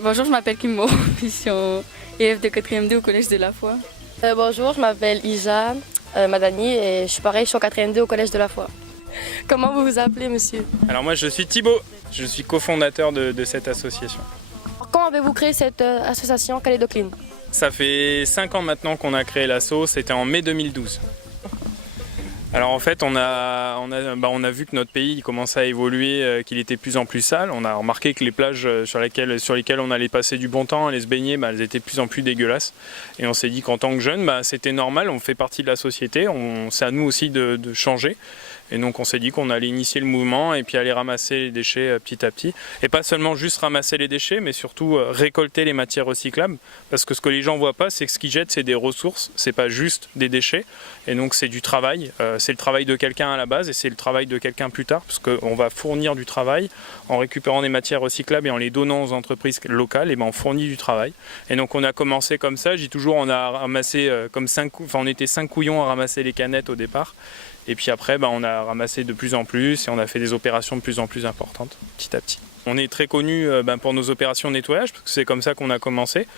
Bonjour, je m'appelle Kimmo, je suis élève de 4e D au Collège de la Foi. Bonjour, je m'appelle Isa Madani et je suis en 4e D au Collège de la Foi. Comment vous vous appelez, monsieur? Alors moi je suis Thibaut, je suis cofondateur de cette association. Quand avez-vous créé cette association Calédo Clean? Ça fait 5 ans maintenant qu'on a créé l'asso, c'était en mai 2012. Alors en fait on a vu que notre pays commençait à évoluer, qu'il était de plus en plus sale. On a remarqué que les plages sur lesquelles on allait passer du bon temps, aller se baigner, elles étaient de plus en plus dégueulasses. Et on s'est dit qu'en tant que jeunes, c'était normal, on fait partie de la société, c'est à nous aussi de changer. Et donc on s'est dit qu'on allait initier le mouvement et puis aller ramasser les déchets petit à petit. Et pas seulement juste ramasser les déchets, mais surtout récolter les matières recyclables. Parce que ce que les gens ne voient pas, c'est que ce qu'ils jettent, c'est des ressources, c'est pas juste des déchets. Et donc c'est du travail, c'est le travail de quelqu'un à la base et c'est le travail de quelqu'un plus tard. Parce qu'on va fournir du travail en récupérant des matières recyclables et en les donnant aux entreprises locales, et on fournit du travail. Et donc on a commencé comme ça, je dis toujours on a ramassé on était 5 couillons à ramasser les canettes au départ. Et puis après, on a ramassé de plus en plus et on a fait des opérations de plus en plus importantes, petit à petit. On est très connu pour nos opérations de nettoyage, parce que c'est comme ça qu'on a commencé.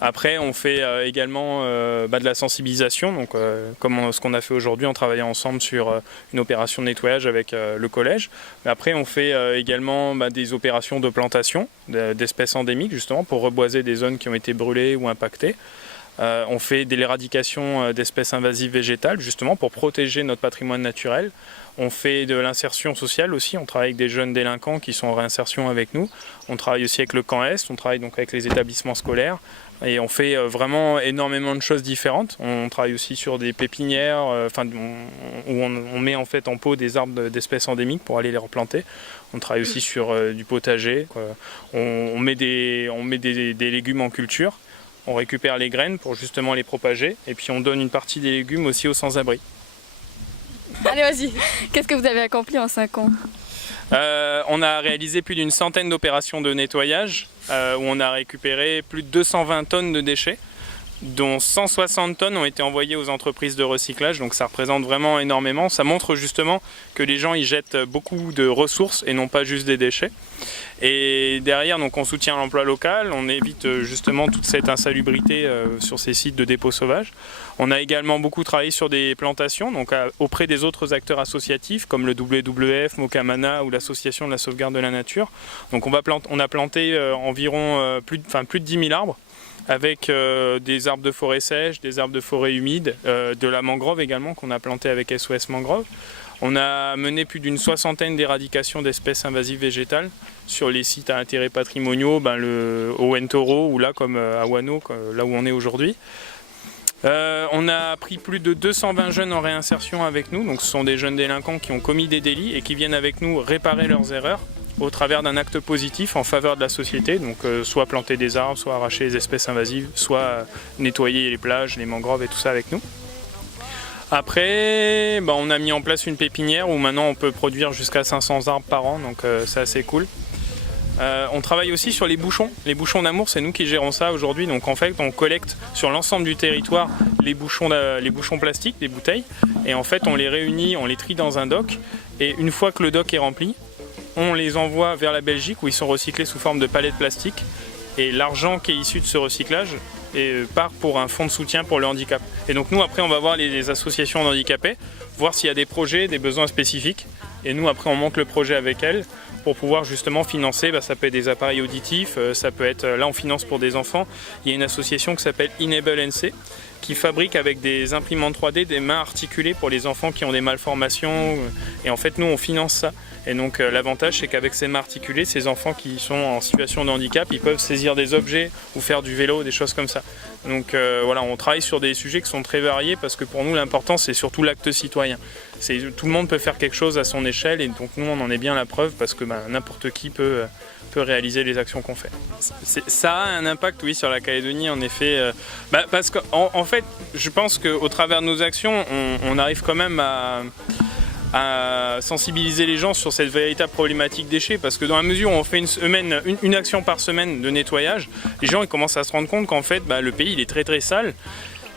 Après, on fait également de la sensibilisation, donc comme ce qu'on a fait aujourd'hui en travaillant ensemble sur une opération de nettoyage avec le collège. Mais après, on fait également des opérations de plantation d'espèces endémiques, justement, pour reboiser des zones qui ont été brûlées ou impactées. On fait de l'éradication d'espèces invasives végétales, justement pour protéger notre patrimoine naturel. On fait de l'insertion sociale aussi, on travaille avec des jeunes délinquants qui sont en réinsertion avec nous. On travaille aussi avec le Camp Est, on travaille donc avec les établissements scolaires. Et on fait vraiment énormément de choses différentes. On travaille aussi sur des pépinières, où on met en fait en pot des arbres d'espèces endémiques pour aller les replanter. On travaille aussi sur du potager. On met des légumes en culture. On récupère les graines pour justement les propager et puis on donne une partie des légumes aussi aux sans-abri. Allez, vas-y, qu'est-ce que vous avez accompli en 5 ans? On a réalisé plus d'une centaine d'opérations de nettoyage où on a récupéré plus de 220 tonnes de déchets, dont 160 tonnes ont été envoyées aux entreprises de recyclage, donc ça représente vraiment énormément. Ça montre justement que les gens y jettent beaucoup de ressources et non pas juste des déchets. Et derrière, donc, on soutient l'emploi local, on évite justement toute cette insalubrité sur ces sites de dépôt sauvage. On a également beaucoup travaillé sur des plantations, donc auprès des autres acteurs associatifs comme le WWF, Mokamana ou l'Association de la sauvegarde de la nature. Donc on a planté environ plus de 10 000 arbres, avec des arbres de forêt sèche, des arbres de forêt humide, de la mangrove également qu'on a planté avec SOS Mangrove. On a mené plus d'une soixantaine d'éradications d'espèces invasives végétales sur les sites à intérêt patrimoniaux, au Wentoro ou là comme à Wano, là où on est aujourd'hui. On a pris plus de 220 jeunes en réinsertion avec nous, donc ce sont des jeunes délinquants qui ont commis des délits et qui viennent avec nous réparer leurs erreurs au travers d'un acte positif en faveur de la société, donc soit planter des arbres, soit arracher les espèces invasives, soit nettoyer les plages, les mangroves et tout ça avec nous. Après, on a mis en place une pépinière où maintenant on peut produire jusqu'à 500 arbres par an, donc c'est assez cool. On travaille aussi sur les bouchons d'amour, c'est nous qui gérons ça aujourd'hui, donc en fait on collecte sur l'ensemble du territoire les bouchons plastiques, les bouteilles, et en fait on les réunit, on les trie dans un dock, et une fois que le dock est rempli, on les envoie vers la Belgique où ils sont recyclés sous forme de palettes plastiques, et l'argent qui est issu de ce recyclage part pour un fonds de soutien pour le handicap. Et donc nous après on va voir les associations handicapées, voir s'il y a des projets, des besoins spécifiques, et nous après on monte le projet avec elles pour pouvoir justement financer, ça peut être des appareils auditifs, ça peut être, là on finance pour des enfants, il y a une association qui s'appelle Enable NC qui fabrique avec des imprimantes 3D des mains articulées pour les enfants qui ont des malformations, et en fait nous on finance ça. Et donc l'avantage c'est qu'avec ces mains articulées, ces enfants qui sont en situation de handicap, ils peuvent saisir des objets ou faire du vélo, des choses comme ça. Donc voilà, on travaille sur des sujets qui sont très variés parce que pour nous l'important c'est surtout l'acte citoyen. Tout le monde peut faire quelque chose à son échelle et donc nous on en est bien la preuve parce que n'importe qui peut réaliser les actions qu'on fait. Ça a un impact, oui, sur la Calédonie, en effet, parce qu'en fait, je pense qu'au travers de nos actions, on arrive quand même à sensibiliser les gens sur cette véritable problématique déchets, parce que dans la mesure où on fait une action par semaine de nettoyage, les gens ils commencent à se rendre compte qu'en fait, le pays il est très très sale.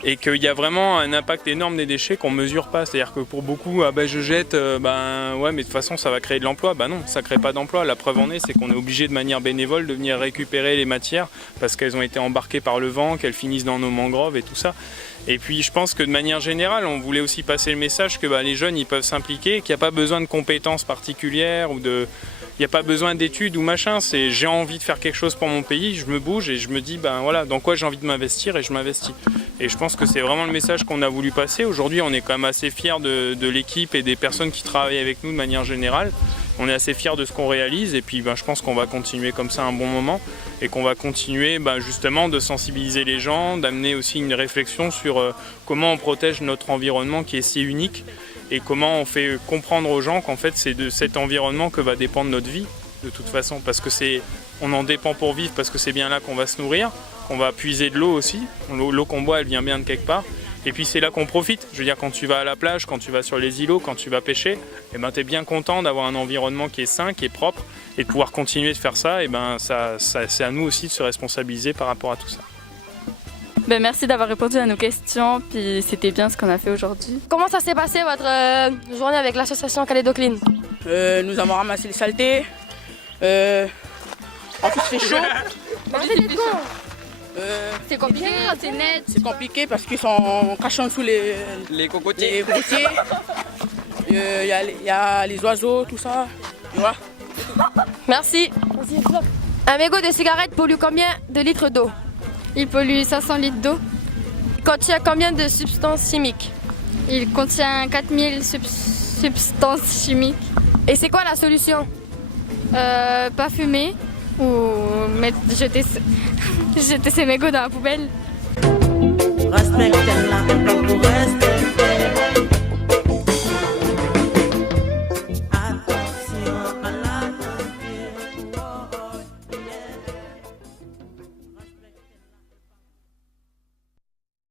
et qu'il y a vraiment un impact énorme des déchets qu'on ne mesure pas. C'est-à-dire que pour beaucoup, je jette, ouais, mais de toute façon ça va créer de l'emploi. Non, ça ne crée pas d'emploi. La preuve en est, c'est qu'on est obligé de manière bénévole de venir récupérer les matières parce qu'elles ont été embarquées par le vent, qu'elles finissent dans nos mangroves et tout ça. Et puis je pense que de manière générale, on voulait aussi passer le message que les jeunes ils peuvent s'impliquer, qu'il n'y a pas besoin de compétences particulières ou il n'y a pas besoin d'études ou machin, c'est j'ai envie de faire quelque chose pour mon pays, je me bouge et je me dis voilà, dans quoi j'ai envie de m'investir et je m'investis. Et je pense que c'est vraiment le message qu'on a voulu passer. Aujourd'hui, on est quand même assez fiers de l'équipe et des personnes qui travaillent avec nous de manière générale. On est assez fiers de ce qu'on réalise et puis je pense qu'on va continuer comme ça un bon moment et qu'on va continuer justement de sensibiliser les gens, d'amener aussi une réflexion sur comment on protège notre environnement qui est si unique et comment on fait comprendre aux gens qu'en fait c'est de cet environnement que va dépendre notre vie de toute façon, parce que on en dépend pour vivre, parce que c'est bien là qu'on va se nourrir, qu'on va puiser de l'eau aussi. L'eau qu'on boit elle vient bien de quelque part. Et puis c'est là qu'on profite. Je veux dire, quand tu vas à la plage, quand tu vas sur les îlots, quand tu vas pêcher, tu es bien content d'avoir un environnement qui est sain, qui est propre, et de pouvoir continuer de faire ça. Et c'est à nous aussi de se responsabiliser par rapport à tout ça. Merci d'avoir répondu à nos questions, puis c'était bien ce qu'on a fait aujourd'hui. Comment ça s'est passé votre journée avec l'association Calédo Clean? Nous avons ramassé les saletés. Ensuite, il fait chaud. C'est compliqué, c'est net. C'est compliqué parce qu'ils sont cachés en dessous les cocotiers. Il y a les oiseaux, tout ça. Tu vois. Merci. Un mégot de cigarette pollue combien de litres d'eau? Il pollue 500 litres d'eau. Il contient combien de substances chimiques? Il contient 4000 substances chimiques. Et c'est quoi la solution? Pas fumer ou jeter ses mégots dans la poubelle. Respecte-la, respecte.